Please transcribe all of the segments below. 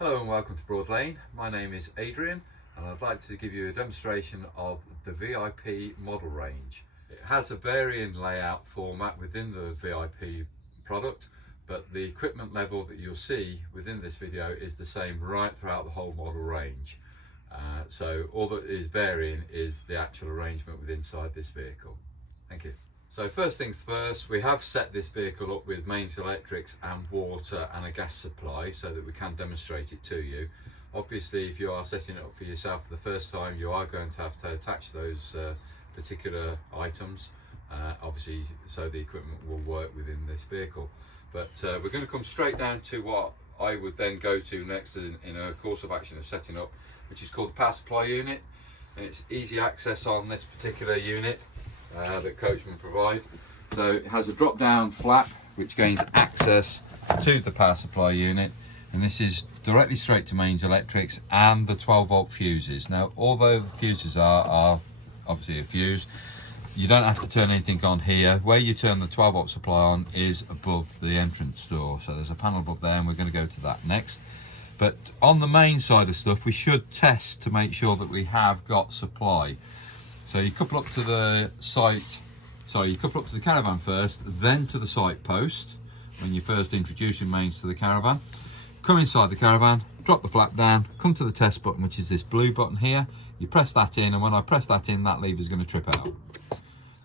Hello and welcome to Broadlane. My name is Adrian and I'd like to give you a demonstration of the VIP model range. It has a varying layout format within the VIP product, but the equipment level that you'll see within this video is the same right throughout the whole model range. So all that is varying is the actual arrangement within inside this vehicle. Thank you. So first things first, we have set this vehicle up with mains electrics and water and a gas supply so that we can demonstrate it to you. Obviously, if you are setting it up for yourself for the first time, you are going to have to attach those particular items, obviously, so the equipment will work within this vehicle. But we're going to come straight down to what I would then go to next in a course of action of setting up, which is called the power supply unit, and it's easy access on this particular unit that Coachman provide. So it has a drop down flap which gains access to the power supply unit, and this is directly straight to mains electrics and the 12-volt fuses. Now although the fuses are obviously a fuse, you don't have to turn anything on here. Where you turn the 12-volt supply on is above the entrance door, so there's a panel above there and we're going to go to that next. But on the main side of stuff, we should test to make sure that we have got supply. So you couple up to the you couple up to the caravan first, then to the site post when you're first introducing mains to the caravan. Come inside the caravan, drop the flap down, come to the test button, which is this blue button here. You press that in, and when I press that in, that lever is going to trip out.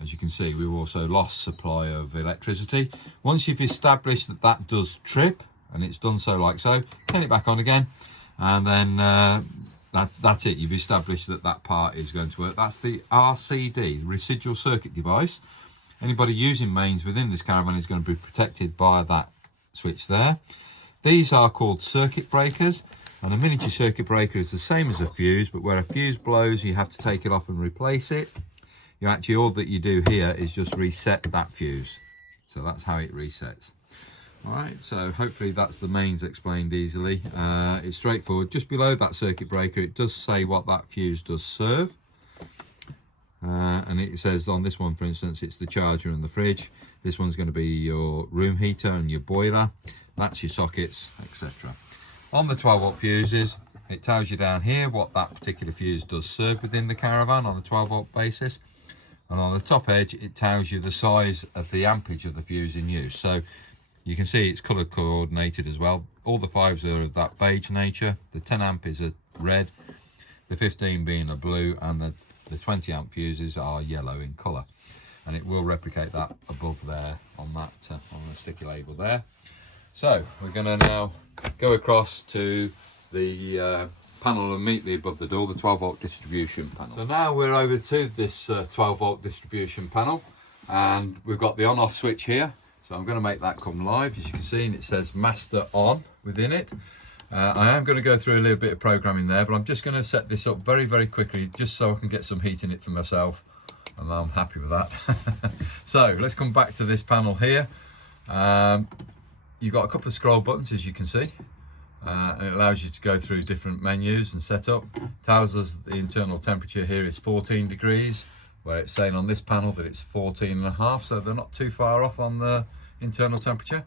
As you can see, we've also lost supply of electricity. Once you've established that that does trip, and it's done so like so, turn it back on again, and then that's it. You've established that that part is going to work. That's the RCD, residual circuit device. Anybody using mains within this caravan is going to be protected by that switch there. These are called circuit breakers, and a miniature circuit breaker is the same as a fuse, but where a fuse blows, you have to take it off and replace it. You actually, all that you do here is just reset that fuse. So that's how it resets. All right, so hopefully that's the mains explained easily. It's straightforward. Just below that circuit breaker, it does say what that fuse does serve. And it says on this one, for instance, it's the charger and the fridge. This one's going to be your room heater and your boiler. That's your sockets, etc. On the 12-volt fuses, it tells you down here what that particular fuse does serve within the caravan on a 12-volt basis. And on the top edge, it tells you the size of the ampage of the fuse in use. So you can see it's colour coordinated as well. All the 5s are of that beige nature. The 10 amp is a red, the 15 being a blue, and the 20 amp fuses are yellow in colour. And it will replicate that above there on that on the sticky label there. So we're going to now go across to the panel immediately above the door, the 12-volt distribution panel. So now we're over to this 12-volt distribution panel, and we've got the on-off switch here. So I'm going to make that come live, as you can see, and it says master on within it. I am going to go through a little bit of programming there, but I'm just going to set this up very, very quickly, just so I can get some heat in it for myself, and I'm happy with that. So let's come back to this panel here. You've got a couple of scroll buttons, as you can see, and it allows you to go through different menus and setup. Tells us the internal temperature here is 14 degrees. Where it's saying on this panel that it's 14.5, so they're not too far off on the internal temperature.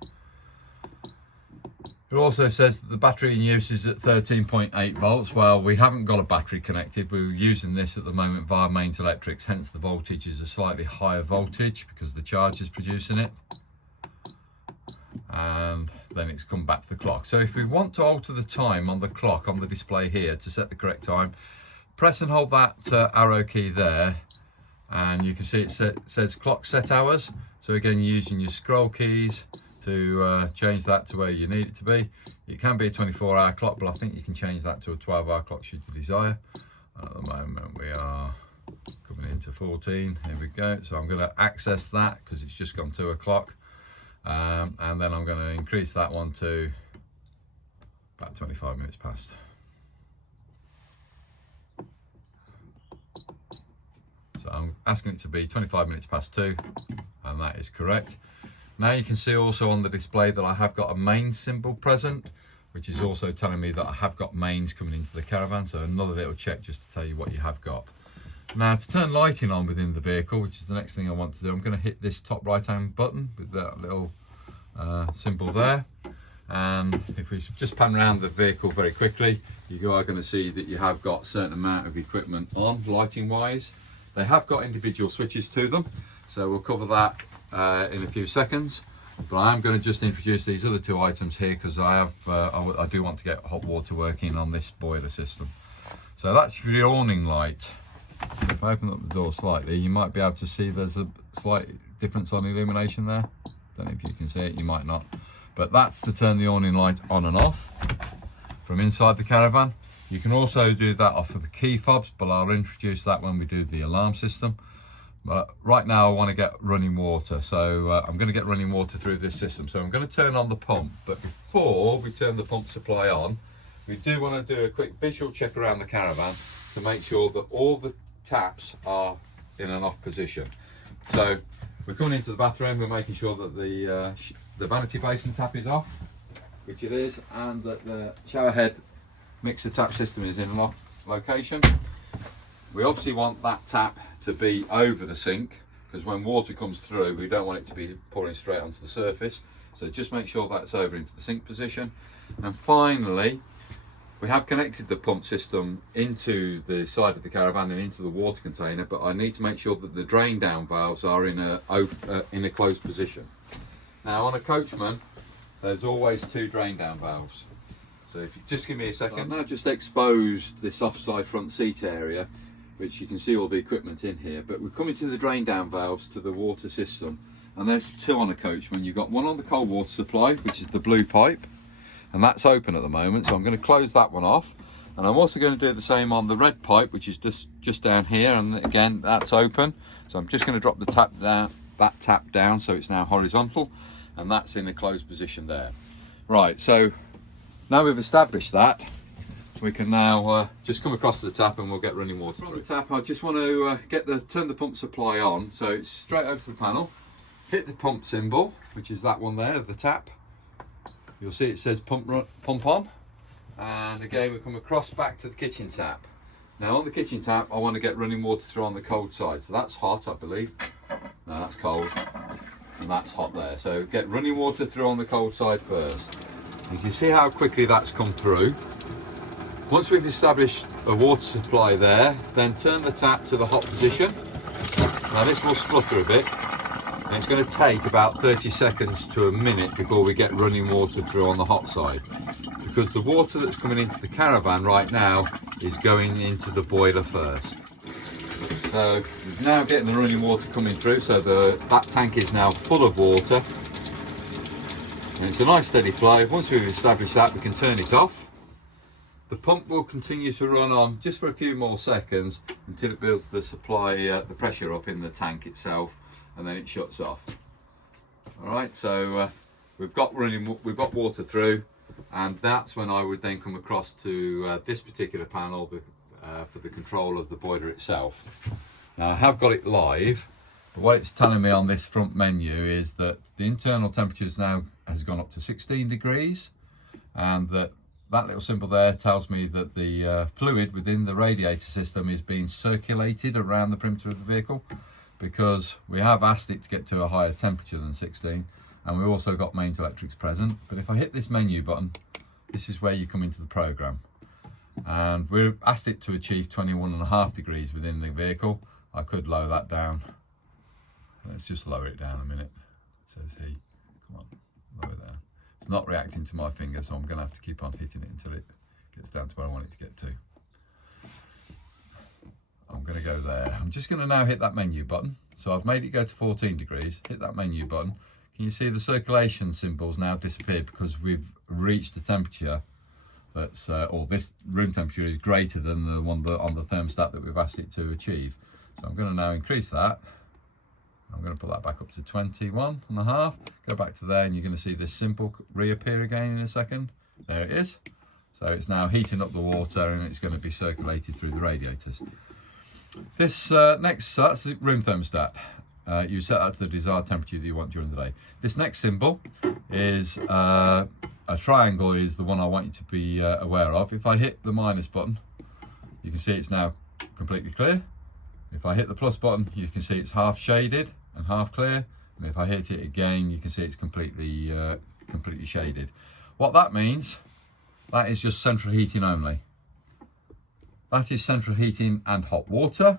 It also says that the battery in use is at 13.8 volts. Well, we haven't got a battery connected. We're using this at the moment via mains electrics, hence the voltage is a slightly higher voltage because the charge is producing it. And then it's come back to the clock. So if we want to alter the time on the clock on the display here to set the correct time, press and hold that arrow key there, and you can see it says clock set hours. So again, using your scroll keys to change that to where you need it to be. It can be a 24-hour clock, but I think you can change that to a 12-hour clock should you desire. At the moment we are coming into 14. Here we go. So I'm going to access that because it's just gone 2 o'clock, and then I'm going to increase that one to about 25 minutes past. So I'm asking it to be 25 minutes past 2, and that is correct. Now you can see also on the display that I have got a mains symbol present, which is also telling me that I have got mains coming into the caravan. So another little check just to tell you what you have got. Now to turn lighting on within the vehicle, which is the next thing I want to do, I'm going to hit this top right hand button with that little symbol there. And if we just pan around the vehicle very quickly, you are going to see that you have got a certain amount of equipment on, lighting wise. They have got individual switches to them, so we'll cover that in a few seconds. But I am going to just introduce these other two items here because I do want to get hot water working on this boiler system. So that's your awning light. If I open up the door slightly, you might be able to see there's a slight difference on illumination there. Don't know if you can see it, you might not. But that's to turn the awning light on and off from inside the caravan. You can also do that off of the key fobs, but I'll introduce that when we do the alarm system. But right now I want to get running water, so I'm going to get running water through this system. So I'm going to turn on the pump, but before we turn the pump supply on, we do want to do a quick visual check around the caravan to make sure that all the taps are in an off position. So we're coming into the bathroom, we're making sure that the vanity basin tap is off, which it is, and that the shower head mixer tap system is in an off location. We obviously want that tap to be over the sink, because when water comes through we don't want it to be pouring straight onto the surface, so just make sure that's over into the sink position. And finally, we have connected the pump system into the side of the caravan and into the water container, but I need to make sure that the drain down valves are in a closed position. Now on a Coachman there's always two drain down valves, so if you just give me a second. I've now just exposed this offside front seat area, which you can see all the equipment in here, but we're coming to the drain down valves to the water system, and there's two on a Coachman. You've got one on the cold water supply, which is the blue pipe, and that's open at the moment, so I'm going to close that one off. And I'm also going to do the same on the red pipe, which is just down here, and again that's open, so I'm just going to drop the tap down so it's now horizontal, and that's in a closed position there. Right, so now we've established that, we can now just come across to the tap and we'll get running water through. From the tap, I just want to turn the pump supply on, so it's straight over to the panel. Hit the pump symbol, which is that one there of the tap. You'll see it says pump on, and again we come across back to the kitchen tap. Now on the kitchen tap I want to get running water through on the cold side, so that's hot I believe. No, that's cold, and that's hot there. So get running water through on the cold side first. You can see how quickly that's come through. Once we've established a water supply there, then turn the tap to the hot position. Now this will splutter a bit, and it's going to take about 30 seconds to a minute before we get running water through on the hot side, because the water that's coming into the caravan right now is going into the boiler first. So we're now getting the running water coming through, so that tank is now full of water, and it's a nice steady flow. Once we've established that, we can turn it off. The pump will continue to run on just for a few more seconds until it builds the supply, the pressure up in the tank itself, and then it shuts off. All right, so we've got water through, and that's when I would then come across to this particular panel for the control of the boiler itself. Now I have got it live, but what it's telling me on this front menu is that the internal temperatures now has gone up to 16 degrees, and that little symbol there tells me that the fluid within the radiator system is being circulated around the perimeter of the vehicle, because we have asked it to get to a higher temperature than 16, and we've also got mains electrics present. But if I hit this menu button, this is where you come into the program, and we've asked it to achieve 21.5 degrees within the vehicle. I could lower that down. Let's just lower it down a minute. It says heat. Come on, lower it down. It's not reacting to my finger, so I'm going to have to keep on hitting it until it gets down to where I want it to get to. I'm going to go there. I'm just going to now hit that menu button. So I've made it go to 14 degrees. Hit that menu button. Can you see the circulation symbols now disappeared, because we've reached a temperature that's, or this room temperature is greater than the one on the thermostat that we've asked it to achieve. So I'm going to now increase that. I'm going to put that back up to 21.5. Go back to there, and you're going to see this symbol reappear again in a second. There it is. So it's now heating up the water, and it's going to be circulated through the radiators. This that's the room thermostat. You set that to the desired temperature that you want during the day. This next symbol is a triangle, is the one I want you to be aware of. If I hit the minus button, you can see it's now completely clear. If I hit the plus button, you can see it's half shaded and half clear. And if I hit it again, you can see it's completely shaded. What that means, that is just central heating only. That is central heating and hot water,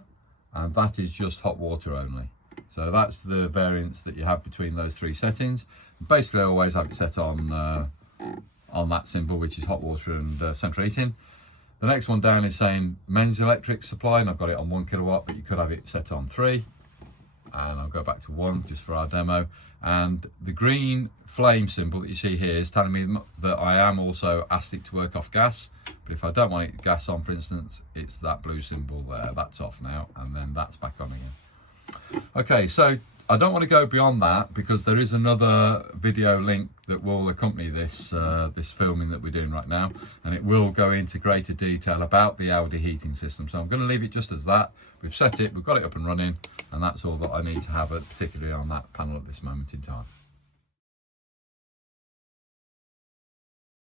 and that is just hot water only. So that's the variance that you have between those three settings. Basically, I always have it set on that symbol, which is hot water and central heating. The next one down is saying men's electric supply, and I've got it on 1 kilowatt, but you could have it set on 3. And I'll go back to 1 just for our demo. And the green flame symbol that you see here is telling me that I am also asked it to work off gas. But if I don't want it gas on, for instance, it's that blue symbol there. That's off now, and then that's back on again. Okay, so I don't want to go beyond that because there is another video link that will accompany this this filming that we're doing right now, and it will go into greater detail about the Audi heating system. So I'm going to leave it just as that. We've set it, we've got it up and running, and that's all that I need to have it, particularly on that panel at this moment in time.